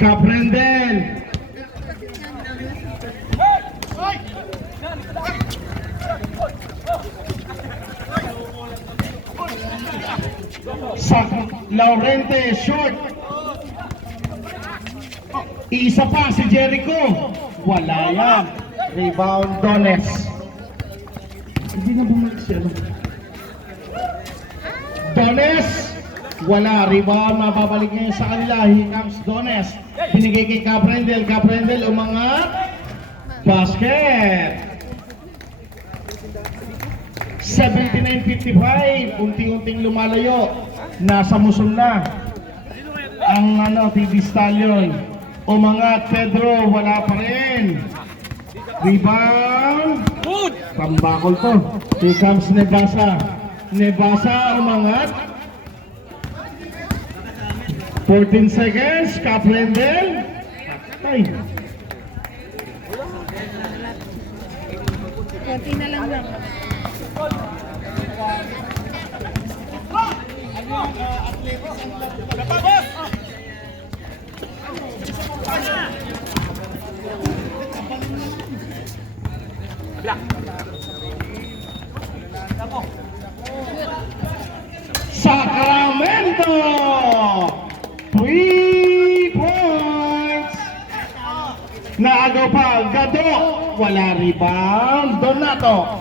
Caprendel. Sa Laurente, short. Isa pa si Jericho. Wala yan. Rebound Dones. Hindi na bumalik siya. Dones. Wala. Rebound. Mababalik ngayon sa kanila. Here comes Dones. Binigay kay Caprendel. Caprendel umangat. Basket. 79-55. Unti-unting lumalayo. Nasa musul na ang TV Stallion. Umangat Pedro. Wala pa rin. Rebound. Tambakol to. Here comes Nebasa. Nebasa umangat. 14 seconds. Caprendel. Ay. Konti na lang lang. Sacramento! 3 points! Naagaw pa, Gado! Wala rebound, Donato!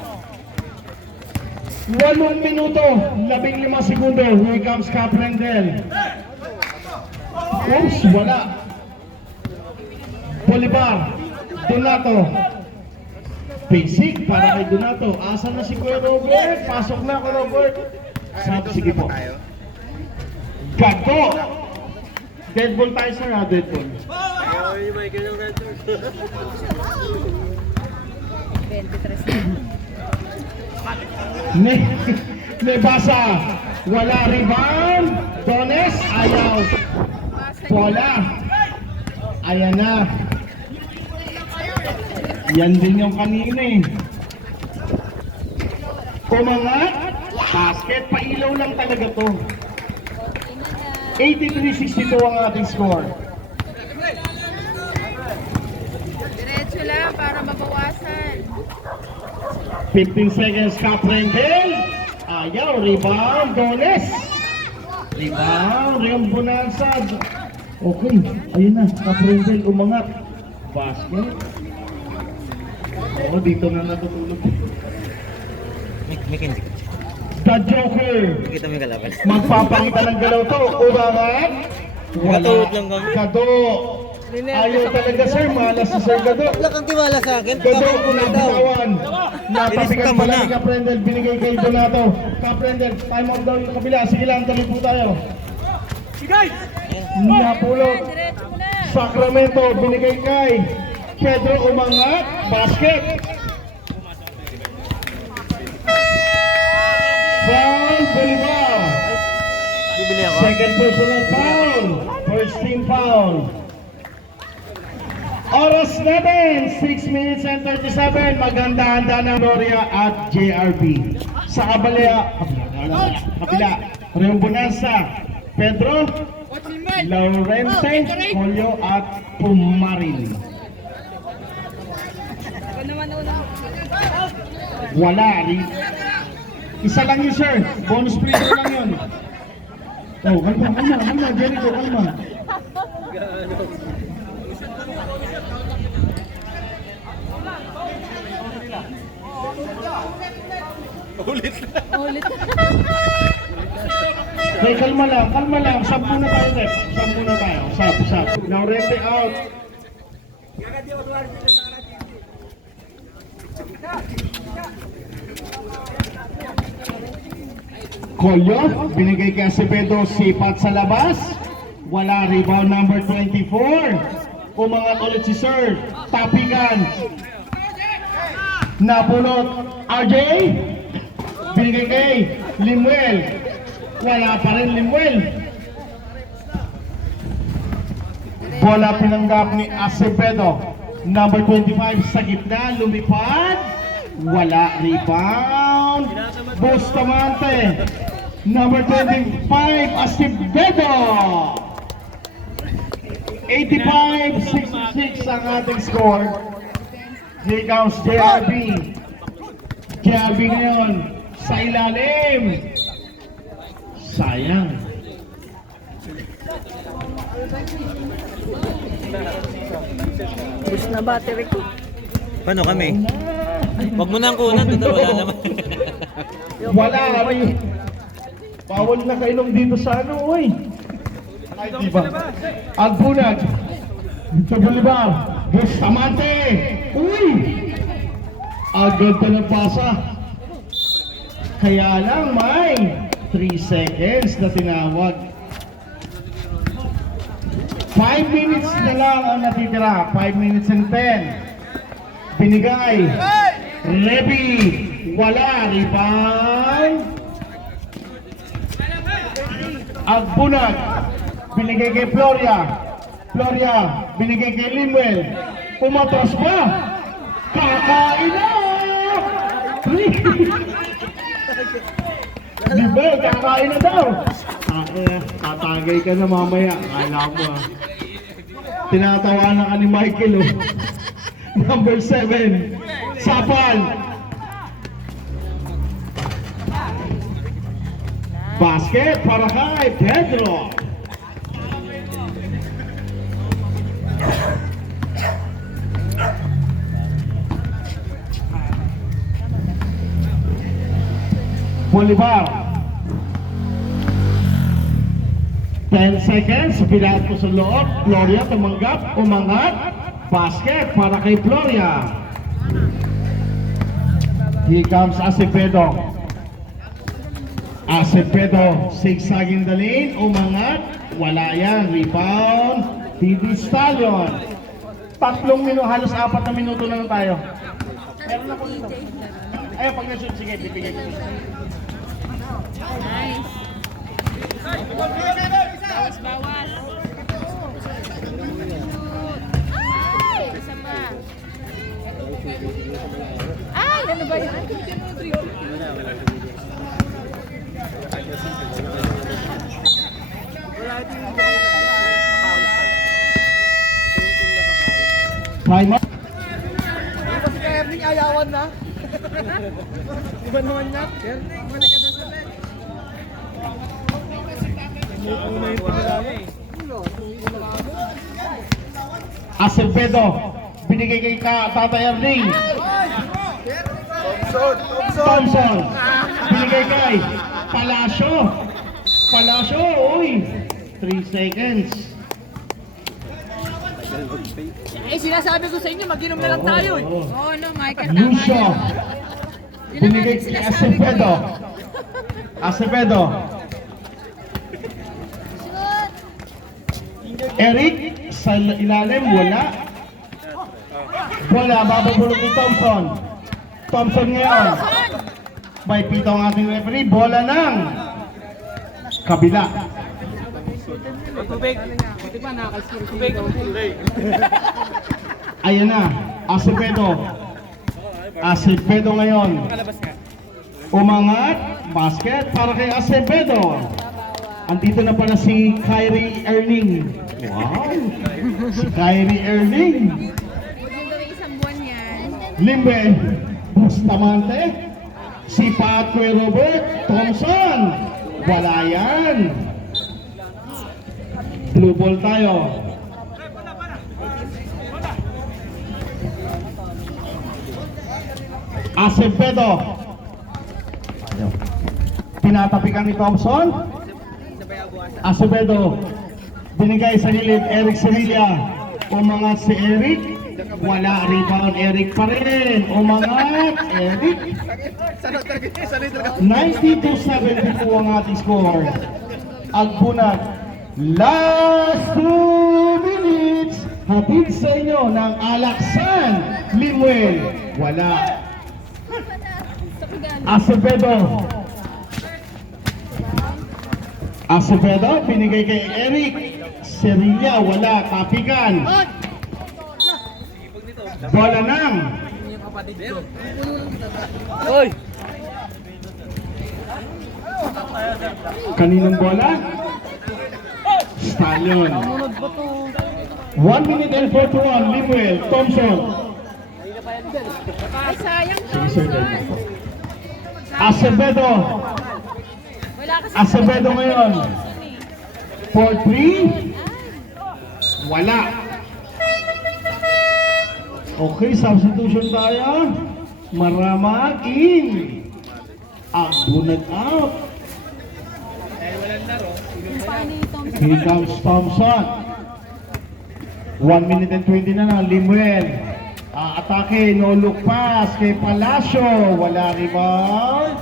8 minuto, 15 segundo, here comes Caprendel. Oops, wala. Bolivar, Donato. Basic para kay Donato. Asan na si Kuya Robert? Pasok na ko Robert. Sabi, sige po. Gago! Dead ball tayo sir ha, dead ball. 23. Nebasa, wala rebound. Dones, ayaw. Bola. Ayan na. Yan din yung kanina eh. Kumangat. Basket, pailaw lang talaga to. 83-62 ang ating score. Diretso lang para mabawasan. 15 seconds, Caprendel. Ayaw, rebound, Dones. Rebound, Rion Bonanza. Okay, ayun na, Caprendel umangat. Basket. Oo, dito na natutulog. May kinti. The Joker. Kita mo yung kalaban. Magpapakita ng galaw to. Umangat. Nakatuot lang kami. Gado. Ayaw talaga sir, malas si Sir Gado. Wala kang tiwala sa akin. Gado, Bakit mo na daw? kunabitawan. Napapigat Inis ka pala muna. ni Caprendel, binigay kay Donato. Caprendel, time out daw yung kabila. Sige lang, tuloy po tayo. Napulot. Diretso mo na. Sacramento, binigay kay Pedro umangat. Basket. Foul, Bolivar. Bibili ako. Second personal foul. First team foul. Oras natin, 6 minutes and 37. Maganda-handa ng Gloria at JRB. Sa kabila, Rion Bonanza, Pedro, Laurente, Polio at Pumarin. Ako naman una. Wala. Isa lang yun, sir. Bonus free throw lang yun. Oh, kalma. Jericho, kalma. Ulit. Hey, kalma lang. Sab muna tayo, Rep. Sab muna tayo. Sab. Laurente out. Colyo, binigay kay Acevedo, sipat sa labas. Wala, rebound number 24. Umangat ulit si Sir. Tapigan. Napulot. RJ. Binigay kay Limuel. Wala pa rin Limuel. Bola pinanggap ni Acevedo. Number 25 sa gitna, lumipad. Wala, rebound. Bustamante. Number 25, Acevedo. 85-66 ang ating score. Here comes JRB. JRB ngayon sa ilalim. Sayang. Bus na battery ko. Paano kami? Huwag mo na ang kunan, total wala naman. Wala kami. Bawal na kainom dito sa ano, oy. Ay, diba? Agbunag. Sa Bolivar. Bustamante. Uy! Agad pa ng pasa. Kaya lang may 3 seconds na tinawag. 5 minutes na lang ang natitira. 5 minutes and 10. Binigay. Rebi. Wala. Rebound. Agbunag. Binigay kay Floria. Floria. Binigay kay Limuel. Umatras pa. Kakain na. Limuel, kakain na daw. Tatagay ka na mamaya. Akala mo ah. Tinatawanan ka ni Michael oh. Number 7. Sapal. Basket para kay Pedro. Bolivar. 10 seconds. Pilat ko sa loob. Gloria tumanggap. Umangat. Basket para kay Gloria. Here comes Acevedo. Acevedo, zigzagging the lane, umangat, wala yan, rebound, TD Stallion. 3 minuto, halos 4 na minuto lang tayo. Meron na po dito. Ayun, pag na-shoot, sige, bibigay ko. Nice. Bawas. Ay! Isa pa. Ay! Ano ba yan? Time up. Kasi kaya Erning ayawan na. Iba naman niya. Erning, balik ka na sa net. Acevedo, binigay kay Tatay Erling. Thompson, binigay kay Palacio. Palacio, uy. 3 seconds. Eh, sinasabi ko sa inyo, mag-inom na lang tayo eh. Oo, no, Michael, tama Lucio, yan. Yun naman binigay yung kay sinasabi ko Acevedo. eh. Acevedo. Eric, sa ilalim, wala. Wala, bababulog ni Thompson. Thompson ngayon. May pito ang ating referee. Bola ng kabila. Tubig. Buti pa, nakakalsir. Tubig. Ayan na, Acevedo. Acevedo ngayon. Umangat, basket para kay Acevedo. Andito na pala si Kyrie Erling. Wow! Si Kyrie Erling. Huwag yung gawing isang buwan yan. Limbe, Bustamante. Si Patwe Robert Thompson. Wala yan. Blue ball tayo. Acevedo. Pinatapikan ni Thompson. Acevedo. Binigay sa gilid, Eric Sevilla. Umangat si Eric. Wala, rebound, Eric pa rin. Umangat, Eric. 92-72 ang ating score. Agbunag. Last 2 minutes. Hatid sa inyo ng Alaksan Limuel. Wala. Acevedo. Acevedo, binigay kay Eric. Serilla, wala. Kapikan. Bola ng Oy! kaninong bola? Stallion. Munod ba to? 1 minute and 41, Limuel, Thompson. Ay, sayang Sige, sir, Thompson. dahil po. Acevedo. Wala kasi Acevedo ngayon. Thompson eh. 4-3. Wala. Okay, substitution tayo. Maramag in. Bunag out. Yung paa ni Thompson. Here comes Thompson. 1 minute and 20 na na. Limuel. Atake, no look pass kay Palacio. Wala rebound.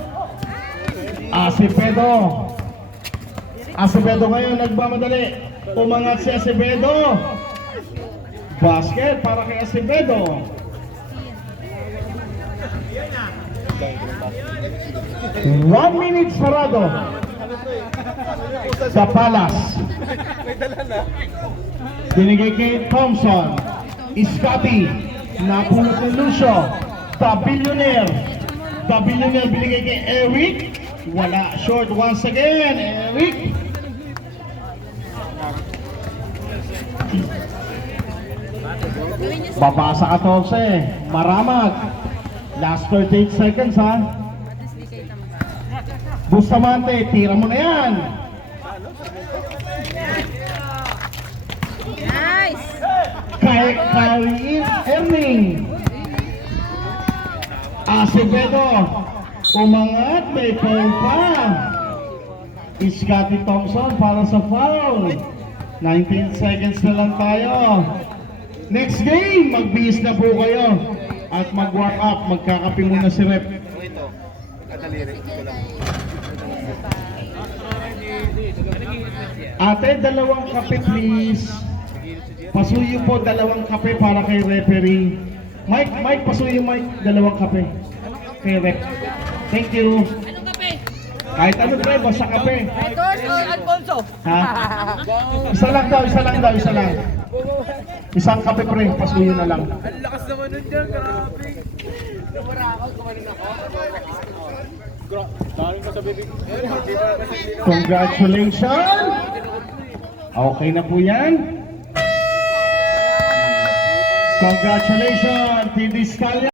Acevedo. Acevedo ngayon nagmamadali. Umangat si Acevedo. Basket para kay Acevedo. One minute sarado. Sa Palace. Binigay kay Thompson. Scotty. Napulot ni Lucio. The Billionaire. The Billionaire binigay kay Eric. Wala. Short once again. Eric. Gawin niyo sa Babasa ka, Tolse. Maramag. Last 38 seconds, ha? kay Thompson. Bustamante, tira mo na yan. Nice! Kay Erning. Acevedo. Umangat, may foul pa. Scotty Thompson para sa foul. 19 seconds na lang tayo. Next game, magbihis na po kayo. At mag-warm up, magkakape muna si Rep. Ate, dalawang kape please. Pasuyo po dalawang kape para kay referee. Mike, pasuyo Mike, dalawang kape. Kay rep. Thank you. Anong kape? Kahit ano pre, basta kape. Records or Alfonso? Ha? Isa lang daw. Isang kape pre, pasuyo na lang. Ang lakas naman nun dyan, grabe. Congratulations! Okay na po yan. Congratulations, TV Stallion.